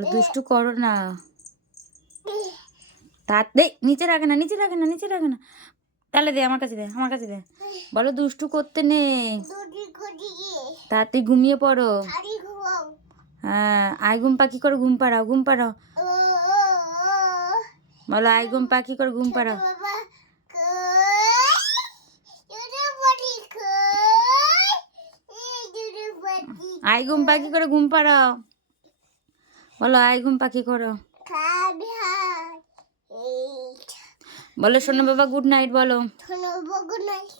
বলো দুষ্টু করো না। তাতে নিচে রাখে না, নিচে রাখে না, নিচে রাখে না। তাহলে দে, আমার কাছে দে, আমার কাছে দে। বলো দুষ্টু করতে নেই, তাড়াতাড়ি ঘুমিয়ে পড়ো। হ্যাঁ, আই ঘুম পাখি করে ঘুম পাড়াও, ঘুম পাড়াও। বলো আই ঘুম পাখি করে ঘুম পাড়াও। আই ঘুম পাখি করে ঘুম পাড়াও। বলো আই ঘুম পাখি করো। বলো সোনা বাবা গুড নাইট বলো। Good night.